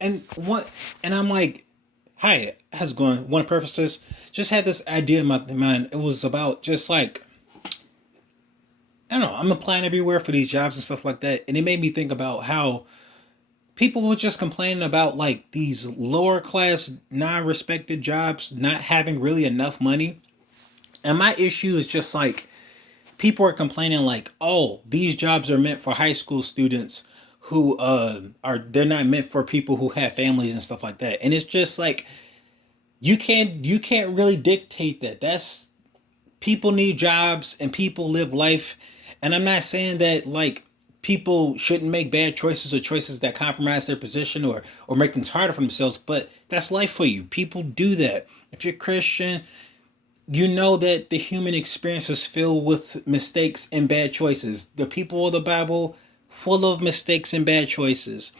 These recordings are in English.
And what? And I'm like, hi, how's it going? One purposes. Just had this idea in my mind. It was about just like I don't know. I'm applying everywhere for these jobs and stuff like that, and it made me think about how people were just complaining about like these lower class, non-respected jobs not having really enough money. And my issue is just like people are complaining like, oh, these jobs are meant for high school students who are they're not meant for people who have families and stuff like that. And it's just like you can't really dictate that. That's people need jobs and people live life. And I'm not saying that like people shouldn't make bad choices or choices that compromise their position or make things harder for themselves, but that's life for you. People do that. If you're Christian, you know that the human experience is filled with mistakes and bad choices. The people of the Bible full of mistakes and bad choices.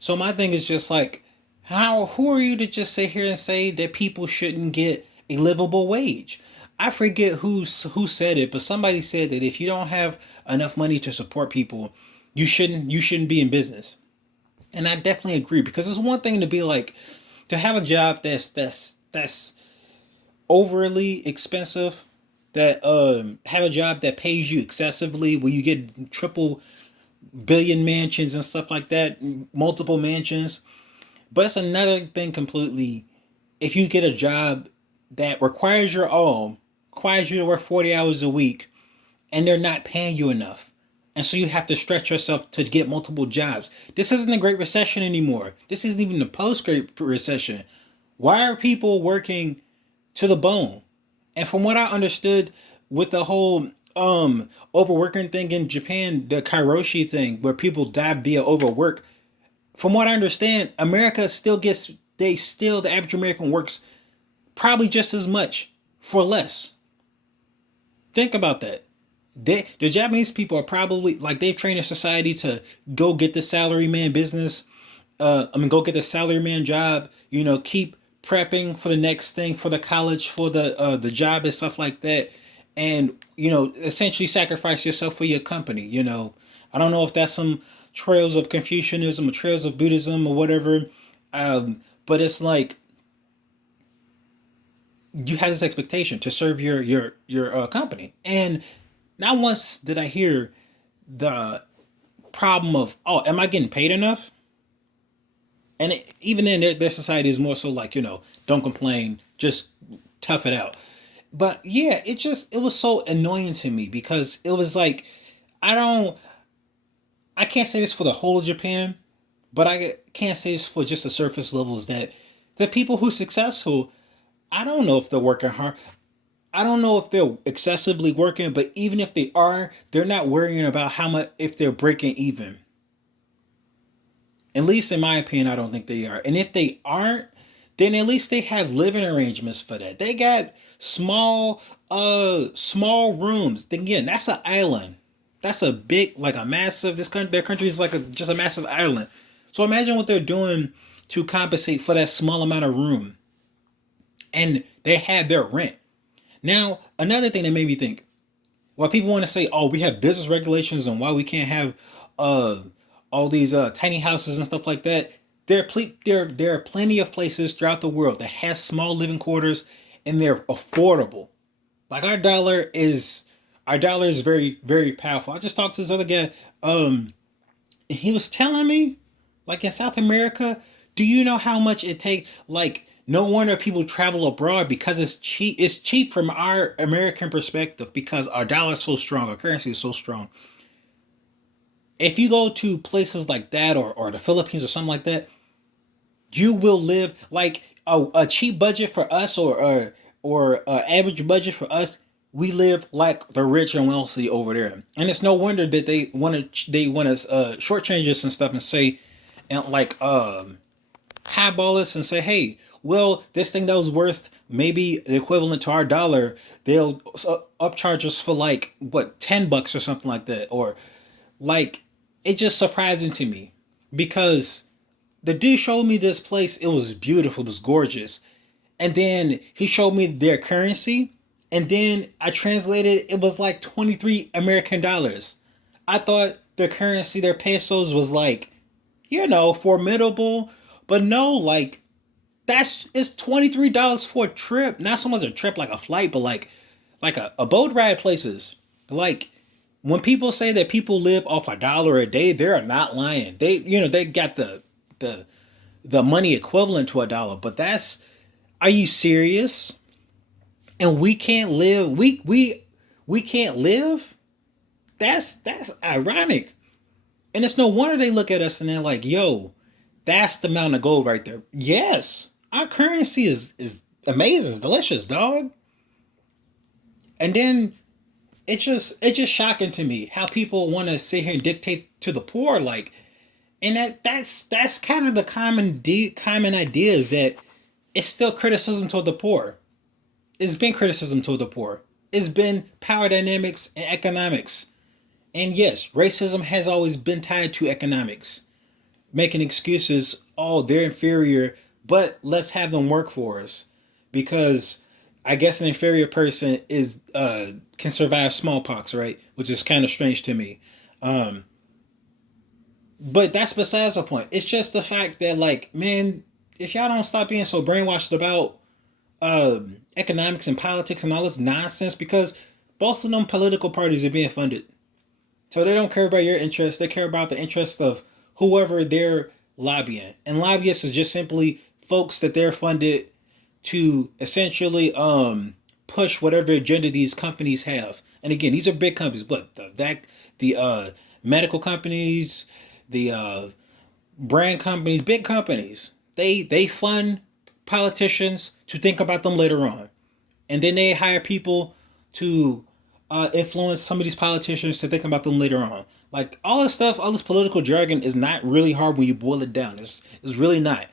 So my thing is just like, how who are you to just sit here and say that people shouldn't get a livable wage? I forget who said it, but somebody said that if you don't have enough money to support people, you shouldn't be in business. And I definitely agree because it's one thing to be like to have a job that's overly expensive, that have a job that pays you excessively where you get triple billion mansions and stuff like that, multiple mansions. But it's another thing completely if you get a job that requires your own, requires you to work 40 hours a week, and they're not paying you enough. And so you have to stretch yourself to get multiple jobs. This isn't a Great Recession anymore. This isn't even the post Great Recession. Why are people working to the bone? And from what I understood with the whole overworking thing in Japan, the Kairoshi thing, where people die via overwork, from what I understand, America still gets the average American works probably just as much for less. Think about that. The Japanese people are probably like they've trained a society to go get the salary man business. Go get the salary man job. Keep prepping for the next thing, for the college, for the job and stuff like that, and essentially sacrifice yourself for your company. I don't know if that's some trails of Confucianism or trails of Buddhism or whatever, but it's like you have this expectation to serve your company. And not once did I hear the problem of, oh, am I getting paid enough? And even then, their society is more so like, don't complain, just tough it out. But yeah, it was so annoying to me because it was like, I don't, I can't say this for the whole of Japan, but I can't say this for just the surface levels that the people who are successful, I don't know if they're working hard. I don't know if they're excessively working, but even if they are, they're not worrying about how much if they're breaking even. At least in my opinion, I don't think they are. And if they aren't, then at least they have living arrangements for that. They got small rooms. Again, that's an island. That's a big, like a massive. Their country is like just a massive island. So imagine what they're doing to compensate for that small amount of room, and they have their rent. Now, another thing that made me think, well, people want to say, "Oh, we have business regulations and why we can't have uh all these tiny houses and stuff like that." There are plenty of places throughout the world that has small living quarters and they're affordable. Like our dollar is very very powerful. I just talked to this other guy. He was telling me, like in South America, do you know how much it takes? Like, no wonder people travel abroad because it's cheap. It's cheap from our American perspective because our dollar is so strong, our currency is so strong. If you go to places like that or the Philippines or something like that, you will live like a cheap budget for us or average budget for us. We live like the rich and wealthy over there, and it's no wonder that they want to shortchange us and stuff and say and like highball us and say, hey, well, this thing that was worth maybe the equivalent to our dollar, they'll upcharge us for like what $10 or something like that, or like it's just surprising to me because the dude showed me this place. It was beautiful. It was gorgeous. And then he showed me their currency. And then I translated. It was like 23 American dollars. I thought their currency, their pesos, was like, formidable. But no, like it's $23 for a trip. Not so much a trip like a flight, but like a boat ride places. Like when people say that people live off $1 a day, they're not lying. They got the the money equivalent to $1. But that's, are you serious? And we can't live. We can't live. That's ironic. And it's no wonder they look at us and they're like, "Yo, that's the mountain of gold right there." Yes, our currency is amazing, it's delicious, dog. And then it's just shocking to me how people want to sit here and dictate to the poor, like, and that's kind of the common idea, is that it's still criticism toward the poor. It's been criticism toward the poor. It's been power dynamics and economics. And yes, racism has always been tied to economics, making excuses. Oh, they're inferior, but let's have them work for us, because I guess an inferior person is can survive smallpox, right? Which is kind of strange to me. Um, but that's besides the point. It's just the fact that, like, man, if y'all don't stop being so brainwashed about economics and politics and all this nonsense, because both of them political parties are being funded. So they don't care about your interests. They care about the interests of whoever they're lobbying. And lobbyists is just simply folks that they're funded to essentially push whatever agenda these companies have. And again, these are big companies, but the medical companies, the brand companies, big companies. They fund politicians to think about them later on, and then they hire people to influence some of these politicians to think about them later on. Like all this stuff, all this political jargon is not really hard when you boil it down. It's really not.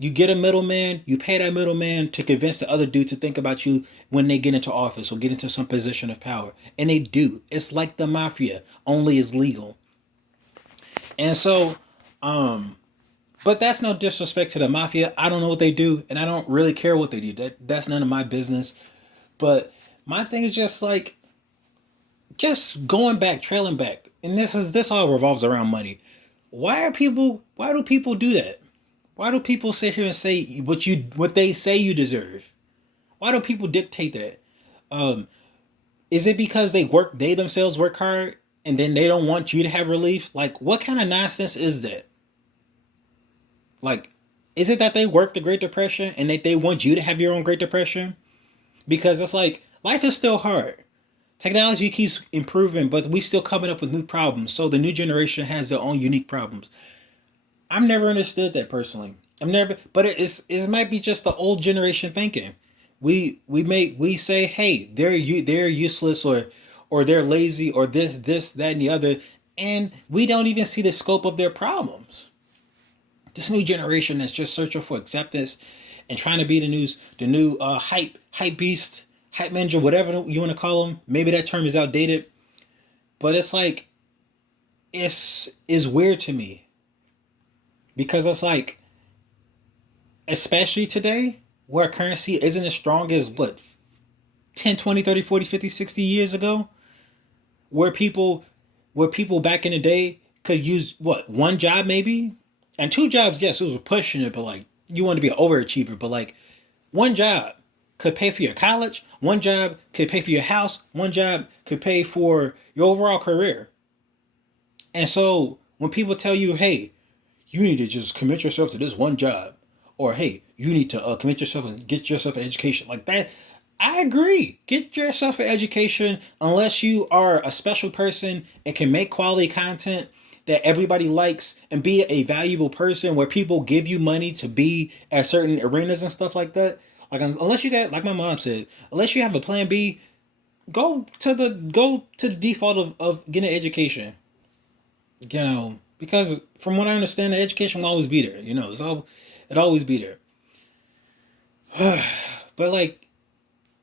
You get a middleman, you pay that middleman to convince the other dude to think about you when they get into office or get into some position of power. And they do. It's like the mafia, only is legal. And so, but that's no disrespect to the mafia. I don't know what they do, and I don't really care what they do. That's none of my business. But my thing is just like, just going back, trailing back, and this all revolves around money. Why do people do that? Why do people sit here and say what they say you deserve? Why do people dictate that? Um, is it because they themselves work hard and then they don't want you to have relief? Like, what kind of nonsense is that? Like, is it that they work the Great Depression and that they want you to have your own Great Depression? Because it's like life is still hard. Technology keeps improving, but we still coming up with new problems. So the new generation has their own unique problems. I've never understood that personally. I've never, but it might be just the old generation thinking. We say, hey, they're useless, or they're lazy, or this that and the other, and we don't even see the scope of their problems. This new generation that's just searching for acceptance and trying to be the new hype beast, hype ninja, whatever you want to call them. Maybe that term is outdated, but it's like it's weird to me, because it's like, especially today where currency isn't as strong as what 10, 20, 30, 40, 50, 60 years ago, where people back in the day could use what, one job maybe, and two jobs. Yes, it was pushing it, but like you want to be an overachiever, but like one job could pay for your college, one job could pay for your house, one job could pay for your overall career. And so when people tell you, hey, you need to just commit yourself to this one job, or hey, you need to commit yourself and get yourself an education, like that, I agree. Get yourself an education, unless you are a special person and can make quality content that everybody likes and be a valuable person where people give you money to be at certain arenas and stuff like that. Like, unless you got, like my mom said, unless you have a plan B, go to the default of getting an education. Because from what I understand, the education will always be there. It always be there. But like,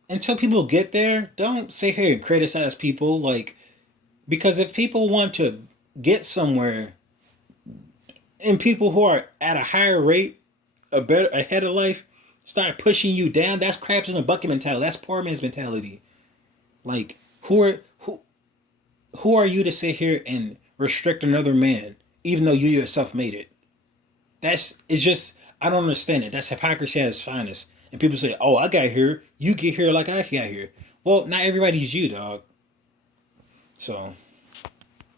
until people get there, don't sit here and criticize people. Like, because if people want to get somewhere, and people who are at a higher rate, ahead of life, start pushing you down, that's crabs in a bucket mentality. That's poor man's mentality. Like, who are you to sit here and restrict another man, even though you yourself made it? That's it's just I don't understand it. That's hypocrisy at its finest. And people say, "Oh, I got here. You get here like I got here." Well, not everybody's you, dog. So